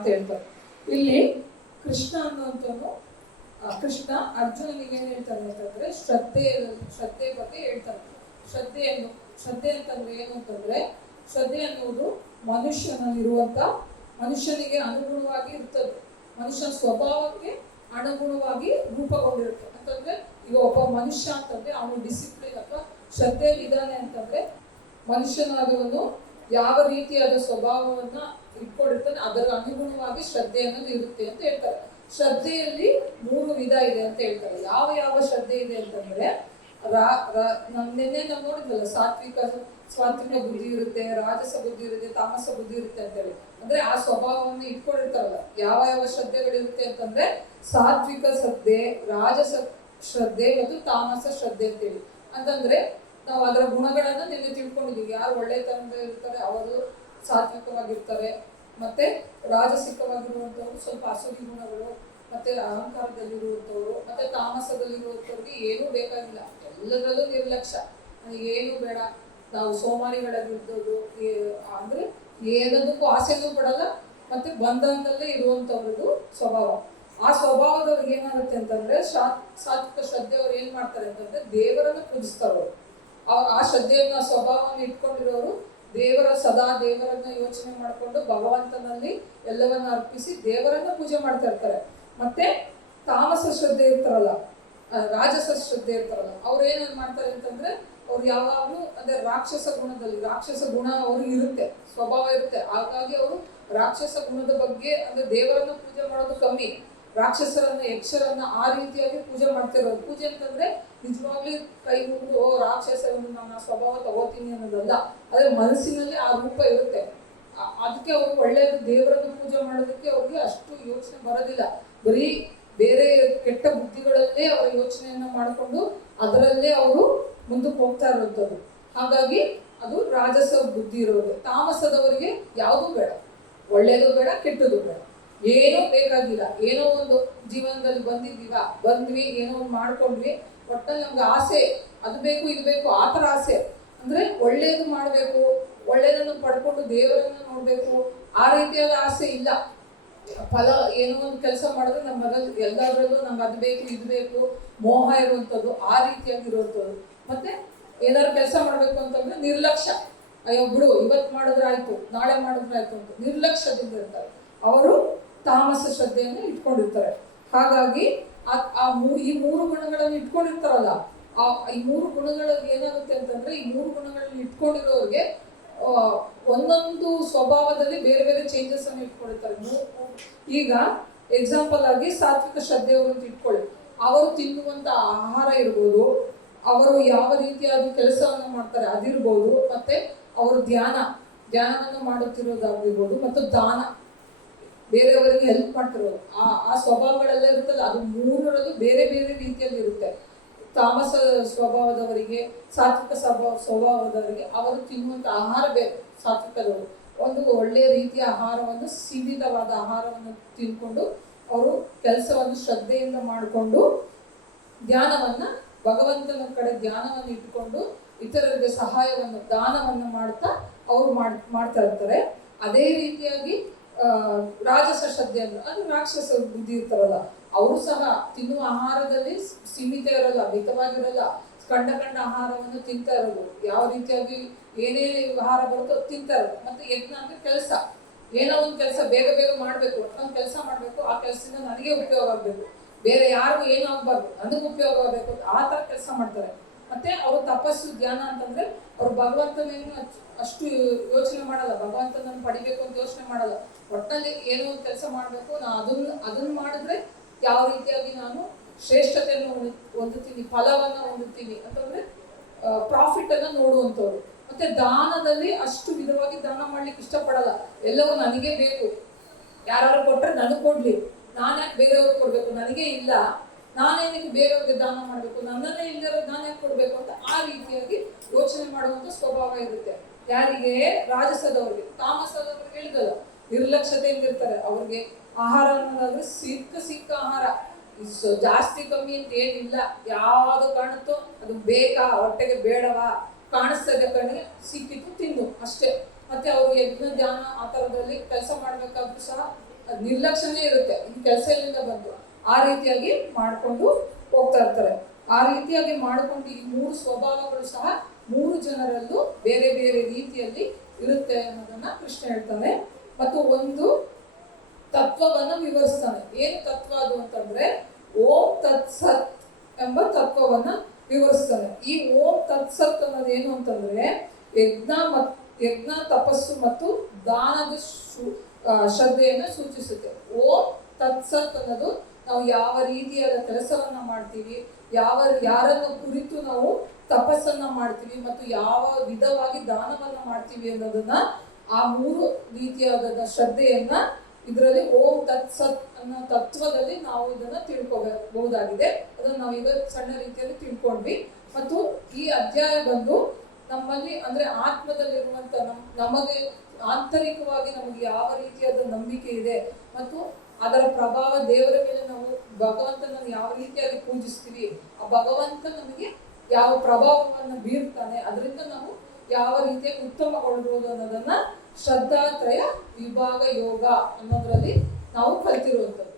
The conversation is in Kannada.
ಅಂತ ಹೇಳ್ತಾರೆ. ಇಲ್ಲಿ ಕೃಷ್ಣ ಅನ್ನುವಂಥವನು ಕೃಷ್ಣ ಅರ್ಜುನನಿಗೆ ಏನ್ ಹೇಳ್ತಾರೆ ಅಂತಂದ್ರೆ ಶ್ರದ್ಧೆ ಬಗ್ಗೆ ಹೇಳ್ತಾರೆ. ಶ್ರದ್ಧೆ ಅಂತಂದ್ರೆ ಏನು ಅಂತಂದ್ರೆ, ಶ್ರದ್ಧೆ ಅನ್ನುವುದು ಮನುಷ್ಯನಿಗೆ ಅನುಗುಣವಾಗಿ ಇರ್ತದೆ, ಮನುಷ್ಯನ ಸ್ವಭಾವಕ್ಕೆ ಅನುಗುಣವಾಗಿ ರೂಪುಗೊಂಡಿರುತ್ತೆ. ಅಂತಂದ್ರೆ ಈಗ ಒಬ್ಬ ಮನುಷ್ಯ ಅಂತಂದ್ರೆ ಅವನು ಡಿಸಿಪ್ಲಿನ್ ಅಥವಾ ಶ್ರದ್ಧೆಯಲ್ಲಿ ಇದ್ದಾನೆ ಅಂತಂದ್ರೆ ಮನುಷ್ಯನಾದವನು ಯಾವ ರೀತಿಯಾದ ಸ್ವಭಾವವನ್ನ ಇಟ್ಕೊಂಡಿರ್ತಾನೆ ಅದರ ಅನುಗುಣವಾಗಿ ಶ್ರದ್ಧೆ ಅನ್ನೋದು ಇರುತ್ತೆ ಅಂತ ಹೇಳ್ತಾರೆ. ಶ್ರದ್ಧೆಯಲ್ಲಿ 3 ವಿಧ ಇದೆ ಅಂತ ಹೇಳ್ತಾರೆ. ಯಾವ ಶ್ರದ್ಧೆ ಇದೆ ಅಂತಂದ್ರೆ ನಿನ್ನೆ ನಾವು ನೋಡಿದ್ವಲ್ಲ, ಸಾತ್ವಿಕ ಬುದ್ಧಿ ಇರುತ್ತೆ, ರಾಜಸ ಬುದ್ಧಿ ಇರುತ್ತೆ, ತಾಮಸ ಬುದ್ಧಿ ಇರುತ್ತೆ ಅಂತ ಹೇಳಿ. ಅಂದ್ರೆ ಆ ಸ್ವಭಾವವನ್ನು ಇಟ್ಕೊಂಡಿರ್ತಾರಲ್ಲ. ಯಾವ ಶ್ರದ್ಧೆಗಳಿರುತ್ತೆ ಅಂತಂದ್ರೆ ಸಾತ್ವಿಕ ಶ್ರದ್ಧೆ, ರಾಜಸ ಶ್ರದ್ಧೆ ಮತ್ತು ತಾಮಸ ಶ್ರದ್ಧೆ ಅಂತೇಳಿ. ಅಂತಂದ್ರೆ ನಾವು ಅದರ ಗುಣಗಳನ್ನ ನಿನ್ನೆ ತಿಳ್ಕೊಂಡಿದ್ದೀವಿ. ಯಾರು ಒಳ್ಳೆತನದ ಇರ್ತಾರೆ ಅವರು ಸಾತ್ವಿಕವಾಗಿರ್ತಾರೆ, ಮತ್ತೆ ರಾಜಸಿಕವಾಗಿರುವಂಥವ್ರು ಸ್ವಲ್ಪ ಅಸೂರಿ ಗುಣಗಳು, ಮತ್ತೆ ಅಹಂಕಾರದಲ್ಲಿರುವಂಥವ್ರು, ಮತ್ತೆ ತಾಮಸದಲ್ಲಿರುವಂಥವ್ರಿಗೆ ಏನೂ ಬೇಕಾಗಿಲ್ಲ, ಎಲ್ಲದರಲ್ಲೂ ನಿರ್ಲಕ್ಷ್ಯ, ಏನೂ ಬೇಡ, ನಾವು ಸೋಮಾರಿಗಳಾಗಿರ್ಬೋದು, ಅಂದ್ರೆ ಏನದಕ್ಕೂ ಆಸೆನೂ ಪಡಲ್ಲ, ಮತ್ತೆ ಬಂಧನದಲ್ಲೇ ಇರುವಂಥವ್ರದ್ದು ಸ್ವಭಾವ. ಆ ಸ್ವಭಾವದವ್ರಿಗೆ ಏನಾಗುತ್ತೆ ಅಂತಂದ್ರೆ ಸಾತ್ವಿಕ ಶ್ರದ್ಧೆಯವ್ರು ಏನ್ ಮಾಡ್ತಾರೆ ಅಂತಂದ್ರೆ ದೇವರನ್ನು ಪೂಜಿಸ್ತಾರವ್ರು. ಆ ಶ್ರದ್ಧೆಯನ್ನ ಸ್ವಭಾವವನ್ನು ಇಟ್ಕೊಂಡಿರೋರು ಸದಾ ದೇವರನ್ನ ಯೋಚನೆ ಮಾಡಿಕೊಂಡು ಭಗವಂತನಲ್ಲಿ ಎಲ್ಲವನ್ನ ಅರ್ಪಿಸಿ ದೇವರನ್ನ ಪೂಜೆ ಮಾಡ್ತಾ ಇರ್ತಾರೆ. ಮತ್ತೆ ತಾಮಸ ಶ್ರದ್ಧೆ ಇರ್ತಾರಲ್ಲ, ರಾಜಸ ಶ್ರದ್ಧೆ ಇರ್ತಾರಲ್ಲ, ಅವ್ರು ಏನೇನ್ ಮಾಡ್ತಾರೆ ಅಂತಂದ್ರೆ ಅವ್ರು ಯಾವಾಗ್ಲೂ ಅಂದ್ರೆ ರಾಕ್ಷಸ ಗುಣ ಅವ್ರಿಗೆ ಇರುತ್ತೆ, ಸ್ವಭಾವ ಇರುತ್ತೆ. ಹಾಗಾಗಿ ಅವರು ರಾಕ್ಷಸ ಗುಣದ ಬಗ್ಗೆ ಅಂದ್ರೆ ದೇವರನ್ನ ಪೂಜೆ ಮಾಡೋದು ಕಮ್ಮಿ, ರಾಕ್ಷಸರನ್ನ ಯಕ್ಷರನ್ನ ಆ ರೀತಿಯಾಗಿ ಪೂಜೆ ಮಾಡ್ತಿರೋದು. ಪೂಜೆ ಅಂತಂದ್ರೆ ನಿಜವಾಗ್ಲೂ ಕೈ ಮುಗಿದು ರಾಕ್ಷಸರನ್ನು ನಾನು ಆ ಸ್ವಭಾವ ತಗೋತೀನಿ ಅನ್ನೋದಲ್ಲ, ಆದ್ರೆ ಮನಸ್ಸಿನಲ್ಲಿ ಆ ರೂಪ ಇರುತ್ತೆ. ಅದಕ್ಕೆ ಅವರು ಒಳ್ಳೆಯದು ದೇವರನ್ನು ಪೂಜೆ ಮಾಡೋದಕ್ಕೆ ಅವ್ರಿಗೆ ಅಷ್ಟು ಯೋಚನೆ ಬರೋದಿಲ್ಲ. ಬರೀ ಬೇರೆ ಕೆಟ್ಟ ಬುದ್ಧಿಗಳಲ್ಲೇ ಅವರ ಯೋಚನೆಯನ್ನ ಮಾಡಿಕೊಂಡು ಅದರಲ್ಲೇ ಅವರು ಮುಂದಕ್ಕೆ ಹೋಗ್ತಾ ಇರುವಂಥದ್ದು. ಹಾಗಾಗಿ ಅದು ರಾಜಸ ಬುದ್ಧಿ ಇರೋದು. ತಾಮಸದವರಿಗೆ ಯಾವುದೂ ಬೇಡ, ಒಳ್ಳೇದು ಬೇಡ, ಕೆಟ್ಟದು ಬೇಡ, ಏನೂ ಬೇಕಾಗಿಲ್ಲ. ಏನೋ ಒಂದು ಜೀವನದಲ್ಲಿ ಬಂದ್ವಿ, ಏನೋ ಒಂದು ಮಾಡ್ಕೊಂಡ್ವಿ, ಒಟ್ಟಲ್ಲಿ ನಮ್ಗೆ ಆಸೆ ಅದು ಬೇಕು ಇದು ಬೇಕು ಆ ಥರ ಆಸೆ. ಅಂದ್ರೆ ಒಳ್ಳೇದು ಮಾಡಬೇಕು, ಒಳ್ಳೇದನ್ನು ಪಡ್ಕೊಂಡು ದೇವರನ್ನ ನೋಡ್ಬೇಕು, ಆ ರೀತಿಯಾದ ಆಸೆ ಇಲ್ಲ. ಫಲ ಏನೋ ಒಂದು ಕೆಲಸ ಮಾಡಿದ್ರೆ ನಮ್ಮ ಎಲ್ಲದರಲ್ಲೂ ನಮ್ಗೆ ಅದು ಬೇಕು ಇದು ಬೇಕು ಮೋಹ ಇರುವಂಥದ್ದು, ಆ ರೀತಿಯಾಗಿರುವಂಥದ್ದು. ಮತ್ತೆ ಏನಾದ್ರು ಕೆಲಸ ಮಾಡ್ಬೇಕು ಅಂತಂದ್ರೆ ನಿರ್ಲಕ್ಷ್ಯ, ಅಯ್ಯೋ ಬಿಡು ಇವತ್ತು ಮಾಡಿದ್ರೆ ಆಯ್ತು ನಾಳೆ ಮಾಡಿದ್ರೆ ಆಯ್ತು ಅಂತ ನಿರ್ಲಕ್ಷ್ಯದಿಂದ ಇರ್ತಾರೆ. ಅವರು ತಾಮಸ ಶ್ರದ್ಧೆಯನ್ನು ಇಟ್ಕೊಂಡಿರ್ತಾರೆ. ಹಾಗಾಗಿ ಈ 3 ಗುಣಗಳನ್ನು ಇಟ್ಕೊಂಡಿರ್ತಾರಲ್ಲ, ಈ 3 ಗುಣಗಳಲ್ಲಿ ಏನಾಗುತ್ತೆ ಅಂತಂದ್ರೆ ಈ 3 ಗುಣಗಳಲ್ಲಿ ಇಟ್ಕೊಂಡಿರೋರಿಗೆ ಒಂದೊಂದು ಸ್ವಭಾವದಲ್ಲಿ ಬೇರೆ ಬೇರೆ ಚೇಂಜಸ್ ಅನ್ನು ಇಟ್ಕೊಂಡಿರ್ತಾರೆ. ಈಗ ಎಕ್ಸಾಂಪಲ್ ಆಗಿ ಸಾತ್ವಿಕ ಶ್ರದ್ಧೆಯವರು ಅಂತ ಇಟ್ಕೊಳ್ಳಿ, ಅವರು ತಿನ್ನುವಂತ ಆಹಾರ ಇರ್ಬೋದು, ಅವರು ಯಾವ ರೀತಿಯಾದ ಕೆಲಸವನ್ನು ಮಾಡ್ತಾರೆ ಅದಿರ್ಬೋದು, ಮತ್ತೆ ಅವರು ಧ್ಯಾನವನ್ನು ಮಾಡುತ್ತಿರೋದಾಗಿರ್ಬೋದು, ಮತ್ತು ದಾನ ಬೇರೆಯವರಿಗೆ ಹೆಲ್ಪ್ ಮಾಡ್ತಿರೋದು, ಆ ಸ್ವಭಾವಗಳೆಲ್ಲ ಇರುತ್ತಲ್ಲ, ಅದು 3ರಲ್ಲೂ ಬೇರೆ ಬೇರೆ ರೀತಿಯಲ್ಲಿ ಇರುತ್ತೆ. ತಾಮಸ ಸ್ವಭಾವದವರಿಗೆ, ಸಾತ್ವಿಕ ಸ್ವಭಾವದವರಿಗೆ ಅವರು ತಿನ್ನುವಂತ ಆಹಾರ ಬೇರೆ. ಸಾತ್ವಿಕದವರು ಒಂದು ಒಳ್ಳೆಯ ರೀತಿಯ ಆಹಾರವನ್ನು, ಸೀಮಿತವಾದ ಆಹಾರವನ್ನು ತಿನ್ಕೊಂಡು ಅವರು ಕೆಲಸವನ್ನು ಶ್ರದ್ಧೆಯಿಂದ ಮಾಡಿಕೊಂಡು ಭಗವಂತನ ಕಡೆ ಧ್ಯಾನವನ್ನು ಇಟ್ಟುಕೊಂಡು ಇತರರಿಗೆ ದಾನವನ್ನು ಮಾಡ್ತಾ ಅವರು ಮಾಡ್ತಾ ಇರ್ತಾರೆ. ಅದೇ ರೀತಿಯಾಗಿ ರಾಜಸ ಶ್ರದ್ಧೆ ಅಂದ್ರೆ ಅದು ರಾಕ್ಷಸ ಬುದ್ಧಿ ಇರ್ತಾರಲ್ಲ, ಅವರು ಸಹ ತಿನ್ನುವ ಆಹಾರದಲ್ಲಿ ಸೀಮಿತ ಇರಲ್ಲ, ಮಿತವಾಗಿರಲ್ಲ, ಕಂಡ ಆಹಾರವನ್ನು ತಿಂತಾ ಇರೋದು, ಯಾವ ರೀತಿಯಾಗಿ ಏನೇ ಆಹಾರ ಬರುತ್ತೋ ತಿಂತಾ ಇರೋದು. ಮತ್ತೆ ಯಜ್ಞ ಅಂದ್ರೆ ಕೆಲಸ, ಏನೋ ಒಂದು ಕೆಲಸ ಬೇಗ ಮಾಡ್ಬೇಕು, ಒಂದು ಕೆಲಸ ಮಾಡ್ಬೇಕು, ಆ ಕೆಲಸದಿಂದ ನನಗೆ ಉಪಯೋಗ ಆಗ್ಬೇಕು, ಬೇರೆ ಯಾರಿಗೂ ಏನೂ ಆಗ್ಬಾರ್ದು, ನನಗೆ ಉಪಯೋಗ ಆಗ್ಬೇಕು, ಆ ತರ ಕೆಲಸ ಮಾಡ್ತಾರೆ. ಮತ್ತೆ ಅವರು ತಪಸ್ಸು ಧ್ಯಾನ ಅಂತಂದ್ರೆ ಅವ್ರು ಭಗವಂತನೇನು ಅಷ್ಟು ಯೋಚನೆ ಮಾಡಲ್ಲ, ಭಗವಂತನನ್ನು ಪಡಿಬೇಕು ಅಂತ ಯೋಚನೆ ಮಾಡಲ್ಲ, ಒಟ್ಟಲ್ಲಿ ಏನೋ ಒಂದು ಕೆಲಸ ಮಾಡ್ಬೇಕು, ಅದನ್ನ ಮಾಡಿದ್ರೆ ಯಾವ ರೀತಿಯಾಗಿ ನಾನು ಶ್ರೇಷ್ಠತೆಯನ್ನು ಹೊಂದುತ್ತೀನಿ, ಫಲವನ್ನ ಹೊಂದುತ್ತೀನಿ ಅಂತಂದ್ರೆ ಪ್ರಾಫಿಟ್ ಅನ್ನ ನೋಡುವಂಥವ್ರು. ಮತ್ತೆ ದಾನದಲ್ಲಿ ಅಷ್ಟು ವಿಧವಾಗಿ ದಾನ ಮಾಡ್ಲಿಕ್ಕೆ ಇಷ್ಟಪಡಲ್ಲ, ಎಲ್ಲವೂ ನನಗೆ ಬೇಕು, ಯಾರು ಕೊಟ್ರೆ ನನಗೆ ಕೊಡ್ಲಿ, ನಾನ್ಯಾಕೆ ಬೇರೆಯವ್ರಿಗೆ ಕೊಡ್ಬೇಕು, ನನಗೆ ಇಲ್ಲ, ನಾನೇನಕ್ಕೆ ಬೇರೆಯವ್ರಿಗೆ ದಾನ ಮಾಡ್ಬೇಕು, ನನ್ನನ್ನೇ ಇಲ್ಲದಿರೋ ನಾನು ಯಾಕೆ ಕೊಡ್ಬೇಕು ಅಂತ ಆ ರೀತಿಯಾಗಿ ಯೋಚನೆ ಮಾಡುವಂತ ಸ್ವಭಾವ ಇರುತ್ತೆ. ಯಾರಿಗೆ? ರಾಜಸದವ್ರಿಗೆ. ತಾಮಸದವ್ರಿಗೆ ಹೇಳಿದಲ್ಲ, ನಿರ್ಲಕ್ಷ್ಯತೆಯಿಂದ ಇರ್ತಾರೆ. ಅವ್ರಿಗೆ ಆಹಾರ ಅನ್ನೋದಾದ್ರೆ ಸಿಕ್ಕ ಆಹಾರ, ಜಾಸ್ತಿ ಕಮ್ಮಿ ಅಂತ ಏನಿಲ್ಲ, ಯಾವುದು ಕಾಣುತ್ತೋ ಅದು ಬೇಕಾ, ಹೊಟ್ಟೆಗೆ ಬೇಡವಾ, ಕಾಣಿಸ್ತದೆ ಕಣ್ಣಿಗೆ, ಸಿಕ್ಕಿತ್ತು ತಿಂದು ಅಷ್ಟೇ. ಮತ್ತೆ ಅವ್ರು ಯಜ್ಞ ಧ್ಯಾನ ಆ ಥರದಲ್ಲಿ ಕೆಲಸ ಮಾಡ್ಬೇಕಾದ್ರೂ ಸಹ ನಿರ್ಲಕ್ಷ್ಯನೇ ಇರುತ್ತೆ, ಈ ಕೆಲಸ ಎಲ್ಲಿಂದ ಬಂತು, ಆ ರೀತಿಯಾಗಿ ಮಾಡ್ಕೊಂಡು ಹೋಗ್ತಾ ಇರ್ತಾರೆ. ಆ ರೀತಿಯಾಗಿ ಮಾಡಿಕೊಂಡು ಈ 3 ಸ್ವಭಾವಗಳು ಸಹ 3 ಜನರಲ್ಲೂ ಬೇರೆ ಬೇರೆ ರೀತಿಯಲ್ಲಿ ಇರುತ್ತೆ ಅನ್ನೋದನ್ನ ಕೃಷ್ಣ ಹೇಳ್ತಾನೆ. ಮತ್ತು ಒಂದು ತತ್ವವನ್ನು ವಿವರಿಸ್ತಾನೆ. ಏನು ತತ್ವ ಅದು ಅಂತಂದ್ರೆ ಓಂ ತತ್ಸತ್ ಎಂಬ ತತ್ವವನ್ನ ವಿವರಿಸ್ತಾನೆ. ಈ ಓಂ ತತ್ಸತ್ ಅನ್ನೋದು ಏನು ಅಂತಂದ್ರೆ ಯಜ್ಞ ತಪಸ್ಸು ಮತ್ತು ದಾನದ ಶ್ರದ್ಧೆಯನ್ನು ಸೂಚಿಸುತ್ತೆ. ಓಂ ತತ್ಸತ್ ಅನ್ನೋದು ನಾವು ಯಾವ ರೀತಿಯಾದ ಕೆಲಸವನ್ನ ಮಾಡ್ತೀವಿ, ಯಾರನ್ನು ಕುರಿತು ನಾವು ತಪಸ್ಸನ್ನ ಮಾಡ್ತೀವಿ ಮತ್ತು ಯಾವ ವಿಧವಾಗಿ ದಾನವನ್ನ ಮಾಡ್ತೀವಿ ಅನ್ನೋದನ್ನ, ಆ 3 ರೀತಿಯಾದ ಶ್ರದ್ಧೆಯನ್ನ ಇದರಲ್ಲಿ ಓಂ ತತ್ಸತ್ ಅನ್ನೋ ತತ್ವದಲ್ಲಿ ನಾವು ಇದನ್ನ ತಿಳ್ಕೋಬಹುದಾಗಿದೆ. ಅದನ್ನು ನಾವೀಗ ಸಣ್ಣ ರೀತಿಯಲ್ಲಿ ತಿಳ್ಕೊಂಡ್ವಿ. ಮತ್ತು ಈ ಅಧ್ಯಾಯ ಬಂದು ನಮ್ಮಲ್ಲಿ ಅಂದ್ರೆ ಆತ್ಮದಲ್ಲಿರುವಂತ ನಮಗೆ ಆಂತರಿಕವಾಗಿ ನಮಗೆ ಯಾವ ರೀತಿಯಾದ ನಂಬಿಕೆ ಇದೆ ಮತ್ತು ಅದರ ಪ್ರಭಾವ ದೇವರ ಮೇಲೆ ನಾವು ಭಗವಂತನನ್ನು ಯಾವ ರೀತಿಯಾಗಿ ಪೂಜಿಸ್ತೀವಿ, ಆ ಭಗವಂತ ನಮಗೆ ಯಾವ ಪ್ರಭಾವವನ್ನು ಬೀರ್ತಾನೆ, ಅದರಿಂದ ನಾವು ಯಾವ ರೀತಿಯಾಗಿ ಉತ್ತಮಗೊಳ್ಬಹುದು ಅನ್ನೋದನ್ನ ಶ್ರದ್ಧಾತ್ರಯ ವಿಭಾಗ ಯೋಗ ಅನ್ನೋದ್ರಲ್ಲಿ ನಾವು ಕಲ್ತಿರುವಂಥದ್ದು.